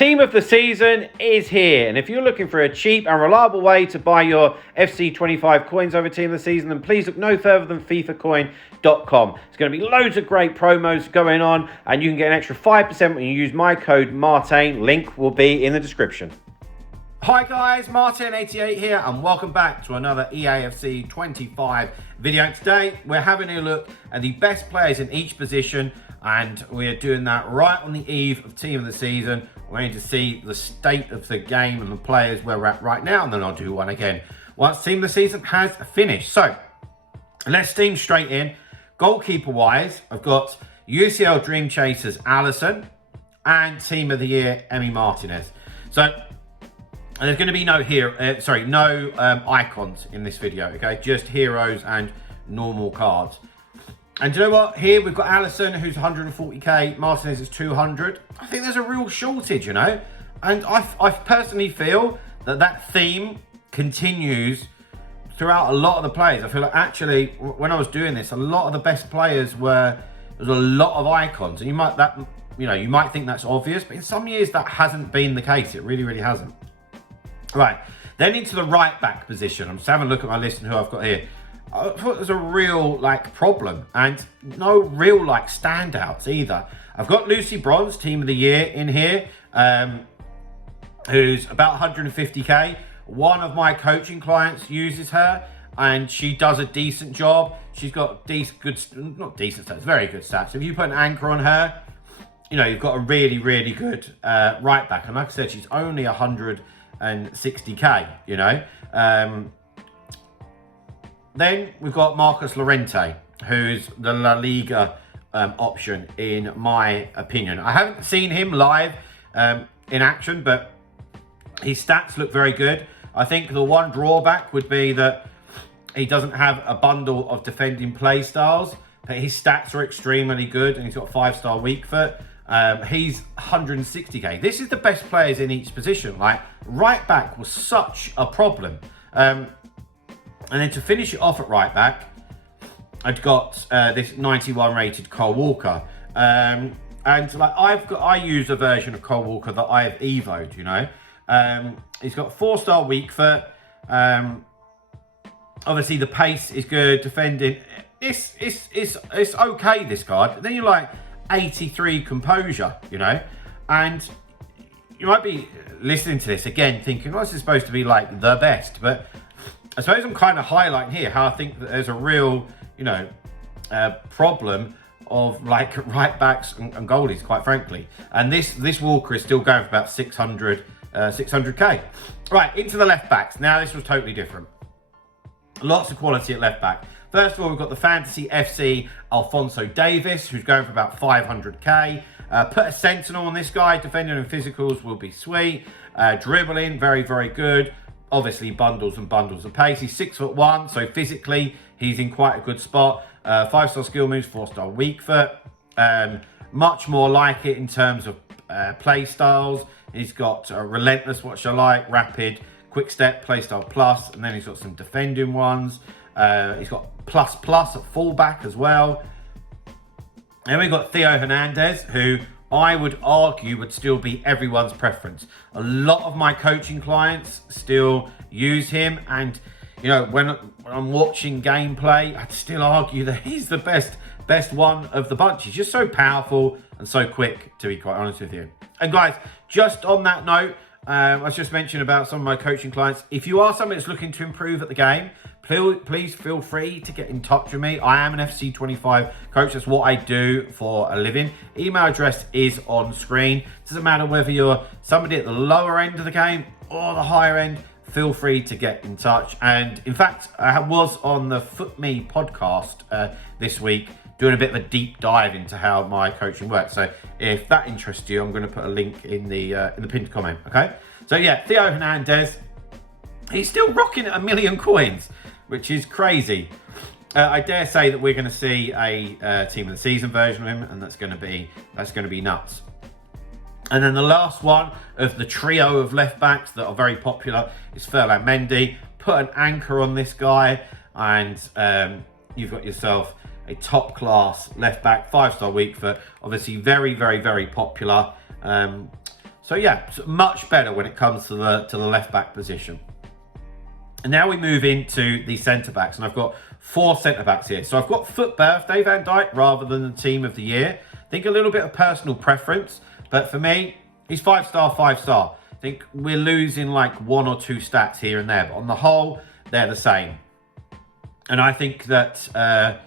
Team of the season is here, and if you're looking for a cheap and reliable way to buy your FC25 coins over Team of the season, then please look no further than FIFAcoin.com. There's going to be loads of great promos going on, and you can get an extra 5% when you use my code Martin. Link will be in the description. Hi guys, Martin88 here, and welcome back to another Eafc 25 video. Today we're having a look at the best players in each position, and we're doing that right on the eve of Team of the Season. We're going to see the state of the game and the players where we're at right now, and then I'll do one again once Team of the Season has finished. So let's steam straight in. Goalkeeper wise, I've got UCL Dream Chasers Alisson and Team of the Year Emi Martinez. So there's going to be no icons in this video, okay? Just heroes and normal cards. And do you know what? Here we've got Alisson, who's 140k, Martinez is 200. I think there's a real shortage, you know? And I personally feel that that theme continues throughout a lot of the players. I feel like actually, when I was doing this, a lot of the best players there's a lot of icons. And you might think that's obvious, but in some years that hasn't been the case. It really, really hasn't. Right, then into the right back position. I'm just having a look at my list and who I've got here. I thought there's a real problem and no real standouts either. I've got Lucy Bronze, Team of the Year in here, who's about 150k. One of my coaching clients uses her and she does a decent job. She's got very good stats. If you put an anchor on her, you know, you've got a really, really good right back. And like I said, she's only 160k, you know. Then we've got Marcus Llorente, who's the La Liga option, in my opinion. I haven't seen him live in action, but his stats look very good. I think the one drawback would be that he doesn't have a bundle of defending play styles, but his stats are extremely good, and he's got 5-star weak foot. He's 160k. This is the best players in each position. Like, right back was such a problem. And then to finish it off at right back, I've got this 91 rated Cole Walker. And like I use a version of Cole Walker that I have evoed, you know. He's got 4-star weak foot. Obviously the pace is good, defending. It's okay, this card. Then you're like 83 composure, you know. And you might be listening to this again thinking, well, this is supposed to be like the best, but I suppose I'm kind of highlighting here how I think that there's a real, you know, problem of like right backs and goalies, quite frankly. And this Walker is still going for about 600k. Right, into the left backs. Now this was totally different. Lots of quality at left back. First of all, we've got the Fantasy FC Alphonso Davis, who's going for about 500k. Put a sentinel on this guy. Defending and physicals will be sweet. Dribbling, very, very good. Obviously, bundles and bundles of pace. He's 6'1", so physically, he's in quite a good spot. 5-star skill moves, 4-star weak foot. Much more like it in terms of play styles. He's got relentless, what I like, rapid, quick step, play style plus, and then he's got some defending ones. He's got plus at fullback as well. And we've got Theo Hernandez, who I would argue would still be everyone's preference. A lot of my coaching clients still use him, and you know, when I'm watching gameplay, I'd still argue that he's the best one of the bunch. He's just so powerful and so quick, to be quite honest with you. And guys, just on that note, I was just mentioning about some of my coaching clients. If you are someone that's looking to improve at the game, please feel free to get in touch with me. I am an FC25 coach. That's what I do for a living. Email address is on screen. Doesn't matter whether you're somebody at the lower end of the game or the higher end, feel free to get in touch. And in fact, I was on the Foot Me podcast this week, doing a bit of a deep dive into how my coaching works. So if that interests you, I'm going to put a link in the pinned comment, okay? So yeah, Theo Hernandez, he's still rocking at 1 million coins, which is crazy. I dare say that we're going to see a Team of the Season version of him, and that's going to be nuts. And then the last one of the trio of left backs that are very popular is Ferland Mendy. Put an anchor on this guy, and you've got yourself a top class left back, 5-star weak foot. Obviously very, very, very popular. So So yeah, it's much better when it comes to the left back position. And now we move into the centre backs, and I've got 4 centre backs here. So I've got FUT birthday Van Dijk rather than the team of the year. I think a little bit of personal preference, but for me, he's 5-star, 5-star. I think we're losing like 1 or 2 stats here and there, but on the whole, they're the same. And I think that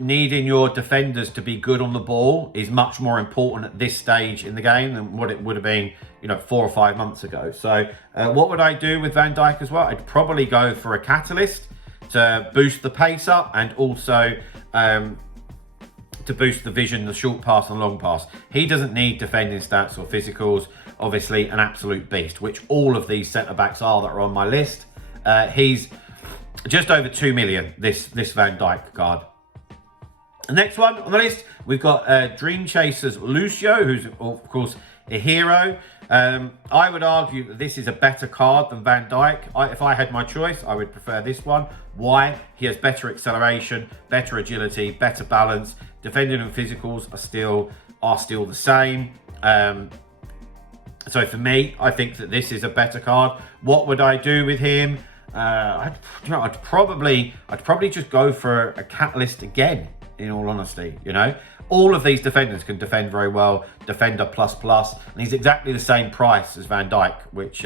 needing your defenders to be good on the ball is much more important at this stage in the game than what it would have been, 4 or 5 months ago. So what would I do with Van Dijk as well? I'd probably go for a catalyst to boost the pace up, and also to boost the vision, the short pass and long pass. He doesn't need defending stats or physicals. Obviously an absolute beast, which all of these centre backs are that are on my list. He's just over 2 million, this Van Dijk card. The next one on the list, we've got Dream Chasers Lucio, who's of course a hero. I would argue that this is a better card than Van Dijk. If I had my choice, I would prefer this one. Why? He has better acceleration, better agility, better balance. Defending and physicals are still the same. So for me, I think that this is a better card. What would I do with him? I'd probably just go for a catalyst again. In all honesty, all of these defenders can defend very well, defender plus, and he's exactly the same price as Van Dijk, which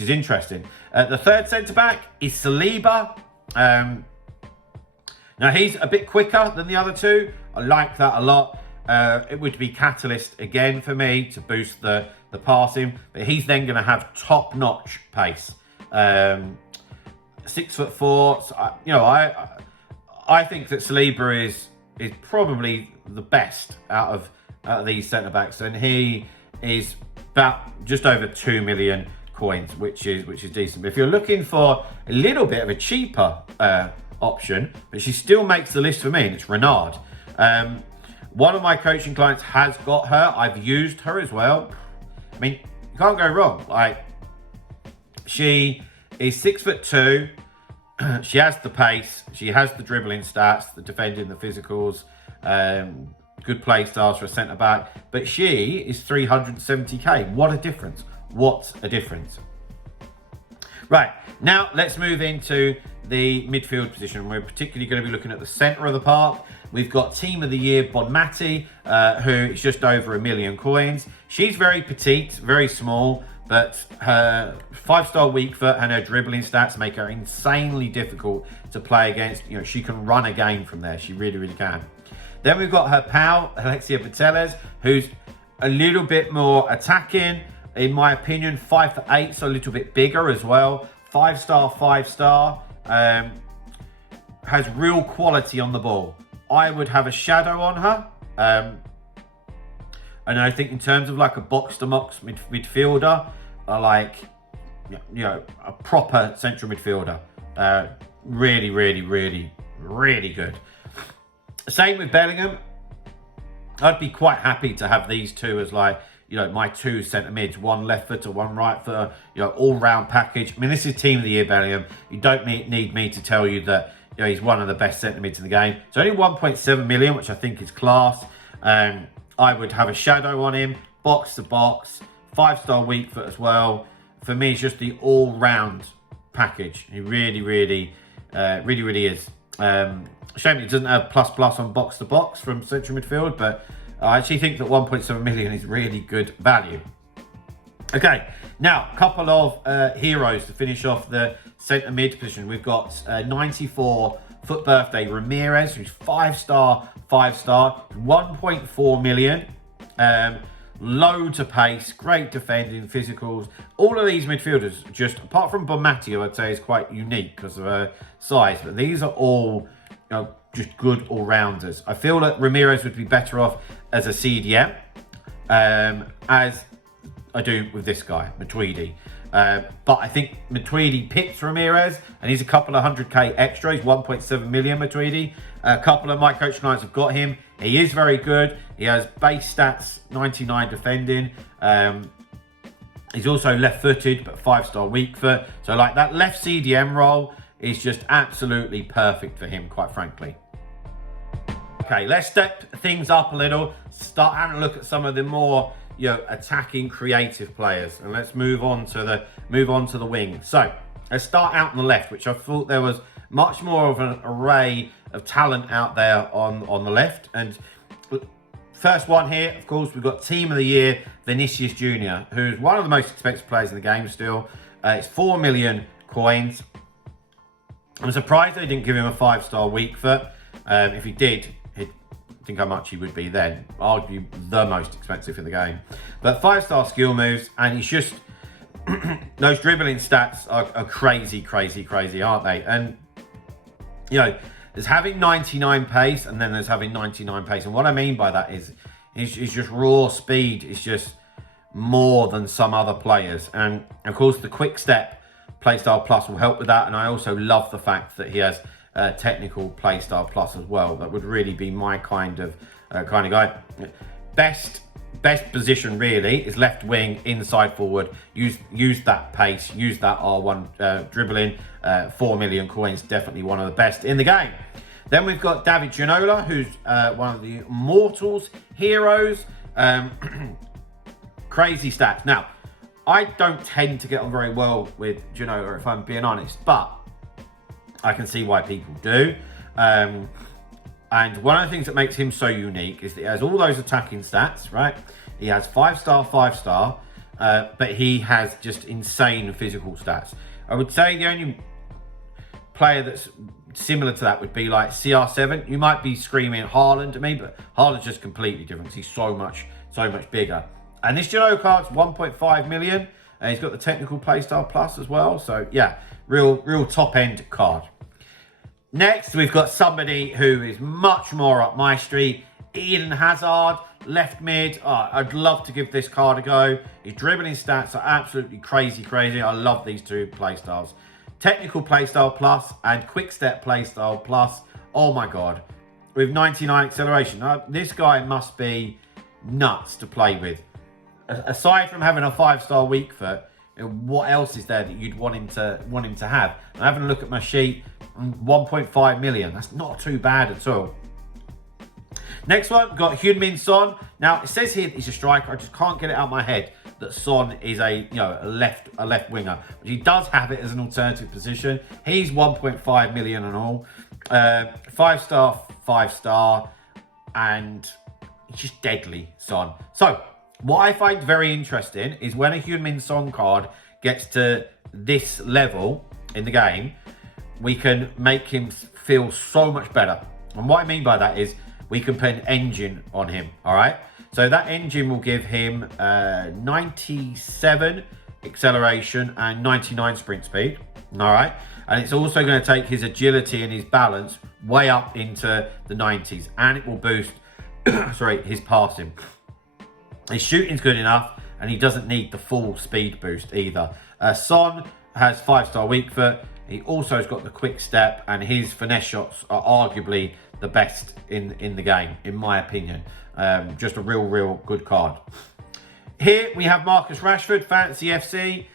is interesting. The third centre back is Saliba. Now he's a bit quicker than the other two. I like that a lot. It would be catalyst again for me to boost the passing, but he's then going to have top-notch pace. 6'4". So, I think that Saliba is probably the best out of these centre backs, and he is about just over 2 million coins, which is decent. But if you're looking for a little bit of a cheaper option, but she still makes the list for me, and it's Renard. One of my coaching clients has got her. I've used her as well. I mean, you can't go wrong. Like, she is 6'2". She has the pace, she has the dribbling stats, the defending, the physicals, good play styles for a centre back, but she is 370k. What a difference! What a difference! Right, now let's move into the midfield position. We're particularly going to be looking at the centre of the park. We've got Team of the Year Bonmati, who is just over 1 million coins. She's very petite, very small, but her 5-star weak foot and her dribbling stats make her insanely difficult to play against. She can run a game from there. She really, really can. Then we've got her pal, Alexia Putellas, who's a little bit more attacking. In my opinion, 5'8", so a little bit bigger as well. 5-star, 5-star. Has real quality on the ball. I would have a shadow on her. And I think in terms of like a box-to-box midfielder, like, a proper central midfielder. Really, really, really, really good. Same with Bellingham. I'd be quite happy to have these two as like, my 2 centre mids, 1 left footer, 1 right footer, all-round package. I mean, this is Team of the Year Bellingham. You don't need me to tell you that he's one of the best centre mids in the game. It's only 1.7 million, which I think is class. I would have a shadow on him, box to box, 5-star weak foot as well. For me, it's just the all-round package. He really, really, really is. Shame it doesn't have plus on box to box from central midfield, but I actually think that 1.7 million is really good value. Okay, now a couple of heroes to finish off the centre mid position. We've got 94 FUT birthday Ramirez, who's 5-star, 5-star, 1.4 million. Loads of pace, great defending, physicals. All of these midfielders, just apart from Bonmati, I'd say is quite unique because of her size, but these are all just good all-rounders. I feel that Ramirez would be better off as a CDM, as I do with this guy, Matuidi. But I think Matuidi picks Ramirez, and he's a couple of 100k extra. He's 1.7 million Matuidi. A couple of my coach clients have got him. He is very good. He has base stats, 99 defending. He's also left-footed, but 5-star weak foot. So like that left CDM role is just absolutely perfect for him, quite frankly. Okay, let's step things up a little. Start having a look at some of the more, attacking creative players. And let's move on to the wing. So let's start out on the left, which I thought there was much more of an array of talent out there on the left. And first one here, of course, we've got Team of the Year, Vinicius Jr., who's one of the most expensive players in the game still. It's 4 million coins. I'm surprised they didn't give him a 5-star weak foot. If he did, think how much he would be then. Argue the most expensive in the game. But 5-star skill moves, and he's just... those dribbling stats are crazy, aren't they? And, there's having 99 pace, and then there's having 99 pace. And what I mean by that is just raw speed is just more than some other players. And, of course, the quick step playstyle plus will help with that. And I also love the fact that he has technical playstyle plus as well. That would really be my kind of guy. Best position really is left wing, inside forward. Use that pace, use that R1 dribbling. 4 million coins, definitely one of the best in the game. Then we've got David Ginola, who's one of the Immortals heroes. Crazy stats. Now, I don't tend to get on very well with Ginola, if I'm being honest, but I can see why people do. And one of the things that makes him so unique is that he has all those attacking stats, right? He has 5-star, but he has just insane physical stats. I would say the only player that's similar to that would be like CR7. You might be screaming Haaland to me, but Haaland's just completely different because he's so much bigger. And this Ginola card's 1.5 million. And he's got the technical playstyle plus as well. So yeah, real top end card. Next, we've got somebody who is much more up my street. Eden Hazard, left mid. Oh, I'd love to give this card a go. His dribbling stats are absolutely crazy. I love these two playstyles. Technical playstyle plus and quick step playstyle plus. Oh my God. With 99 acceleration. Now, this guy must be nuts to play with. Aside from having a 5-star weak foot, what else is there that you'd want him to have? I'm having a look at my sheet. 1.5 million. That's not too bad at all. Next one, we've got Heung-min Son. Now, it says here he's a striker. I just can't get it out of my head that Son is a left winger. But he does have it as an alternative position. He's 1.5 million and all. 5-star, and he's just deadly, Son. So, what I find very interesting is when a Heung-min Son card gets to this level in the game, we can make him feel so much better. And what I mean by that is we can put an engine on him, all right? So that engine will give him 97 acceleration and 99 sprint speed, all right? And it's also going to take his agility and his balance way up into the 90s. And it will boost, his passing. His shooting's good enough, and he doesn't need the full speed boost either. Son has 5-star weak foot. He also has got the quick step, and his finesse shots are arguably the best in the game, in my opinion. Just a real good card. Here we have Marcus Rashford, Fantasy FC.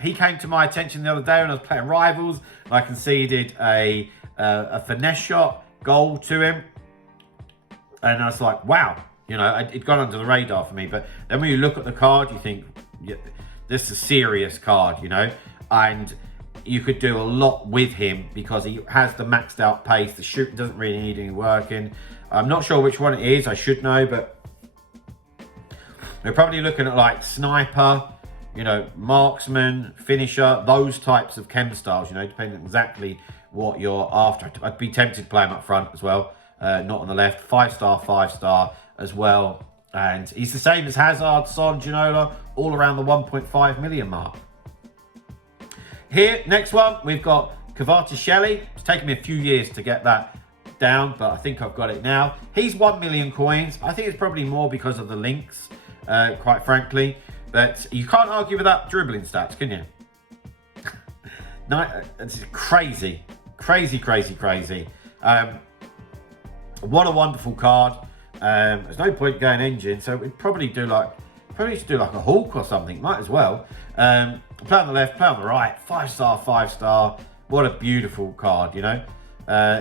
He came to my attention the other day when I was playing Rivals. I conceded a finesse shot goal to him, and I was like, wow. It got under the radar for me. But then when you look at the card, you think, yeah, this is a serious card, and you could do a lot with him because he has the maxed out pace. The shooting doesn't really need any working. I'm not sure which one it is. I should know, but we're probably looking at like sniper, marksman, finisher, those types of chem styles, depending on exactly what you're after. I'd be tempted to play him up front as well, not on the left. 5-star as well. And he's the same as Hazard, Son, Ginola, all around the 1.5 million mark. Here, next one, we've got Kvaratskhelia. It's taken me a few years to get that down, but I think I've got it now. He's 1 million coins. I think it's probably more because of the links, quite frankly. But you can't argue with that dribbling stats, can you? It's crazy. What a wonderful card. There's no point going engine, so we'd probably do like a Hulk or something. Might as well. Play on the left, play on the right. 5-star. What a beautiful card,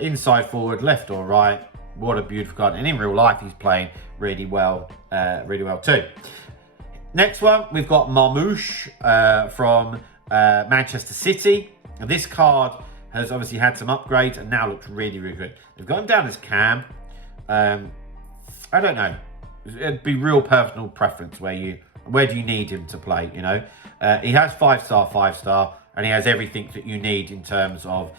Inside forward, left or right. What a beautiful card. And in real life, he's playing really well too. Next one, we've got Marmoush from Manchester City. Now, this card has obviously had some upgrades and now looks really, really good. They've got him down as Cam. I don't know. It'd be real personal preference where do you need him to play, you know? He has 5-star, 5-star, and he has everything that you need in terms of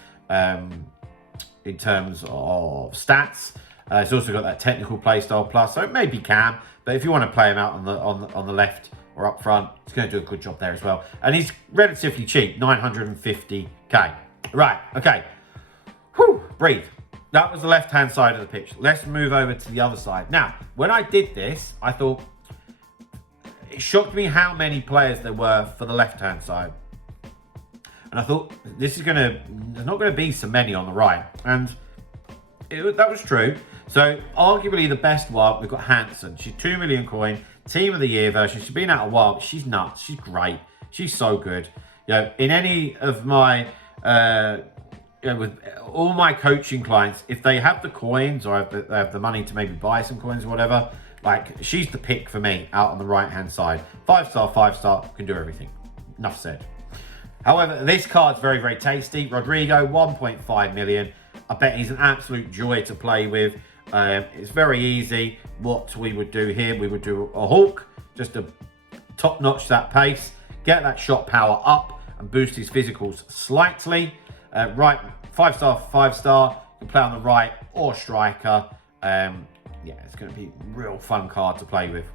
stats. He's also got that technical playstyle plus, so it may be Cam, but if you want to play him out on the left or up front, he's going to do a good job there as well. And he's relatively cheap, 950k. Right, okay. Whew, breathe. That was the left-hand side of the pitch. Let's move over to the other side. Now, when I did this, I thought, it shocked me how many players there were for the left-hand side. And I thought, there's not going to be so many on the right. And that was true. So, arguably the best one, we've got Hansen. She's 2 million coin, Team of the Year version. She's been out a while, but she's nuts. She's great. She's so good. You know, in any of my... with all my coaching clients, if they have the coins or they have the money to maybe buy some coins or whatever, like, she's the pick for me out on the right hand side. 5-star, 5-star, can do everything. Enough said. However, this card's very, very tasty. Rodrigo, 1.5 million. I bet he's an absolute joy to play with. It's very easy. What we would do here, we would do a Hawk, just to top notch that pace, get that shot power up and boost his physicals slightly. Right, 5-star, 5-star, you can play on the right or striker. Yeah, it's going to be a real fun card to play with.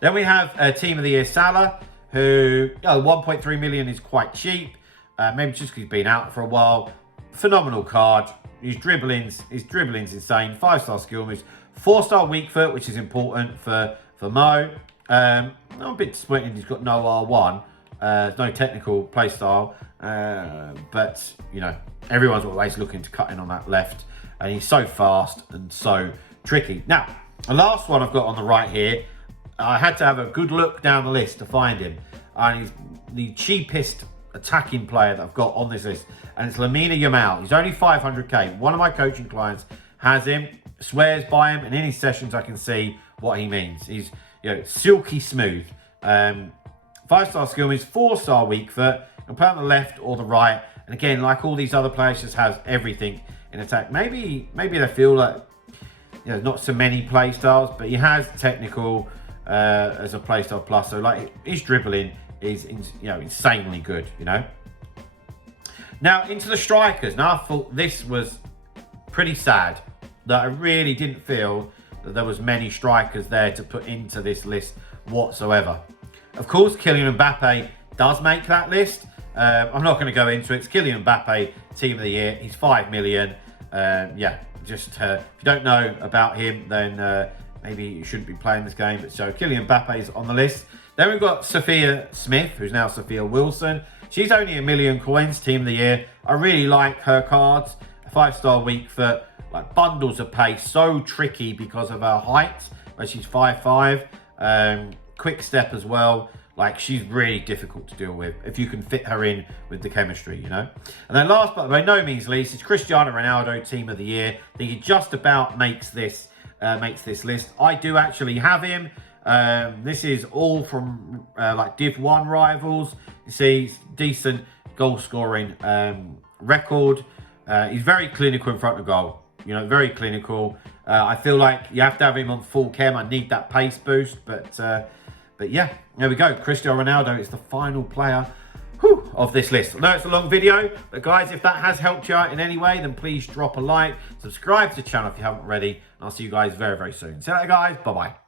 Then we have Team of the Year Salah, who 1.3 million is quite cheap. Maybe just because he's been out for a while. Phenomenal card. His dribbling's insane. 5-star skill moves, 4-star weak foot, which is important for Mo. I'm a bit disappointed he's got no R1. No technical play style, but you know, everyone's always looking to cut in on that left, and he's so fast and so tricky. Now, the last one I've got on the right here, I had to have a good look down the list to find him, and he's the cheapest attacking player that I've got on this list, and it's Lamine Yamal. He's only 500k. One of my coaching clients has him, swears by him, and in his sessions I can see what he means. He's, you know, silky smooth. 5-star skill means 4-star weak foot. You can play on the left or the right. And again, like all these other players, just has everything in attack. Maybe they feel like, you know, not so many play styles, but he has technical as a play style plus. So like his dribbling is, you know, insanely good, you know. Now into the strikers. Now I thought this was pretty sad that I really didn't feel that there was many strikers there to put into this list whatsoever. Of course, Kylian Mbappe does make that list. I'm not going to go into it. It's Kylian Mbappe, Team of the Year. He's 5 million. Yeah, just if you don't know about him, then maybe you shouldn't be playing this game. But so Kylian Mbappe is on the list. Then we've got Sophia Smith, who's now Sophia Wilson. She's only 1 million coins, Team of the Year. I really like her cards. A 5-star weak foot, like bundles of pace, so tricky because of her height, where she's 5'5". Quick step as well. Like, she's really difficult to deal with if you can fit her in with the chemistry, you know. And then last but by no means least is Cristiano Ronaldo, Team of the Year. I think he just about makes this list. I do actually have him. This is all from like Div 1 rivals. You see, decent goal scoring record. He's very clinical in front of goal. You know, very clinical. I feel like you have to have him on full chem. I need that pace boost, but yeah, there we go. Cristiano Ronaldo is the final player of this list. I know it's a long video, but guys, if that has helped you out in any way, then please drop a like, subscribe to the channel if you haven't already, and I'll see you guys very, very soon. See you later, guys. Bye-bye.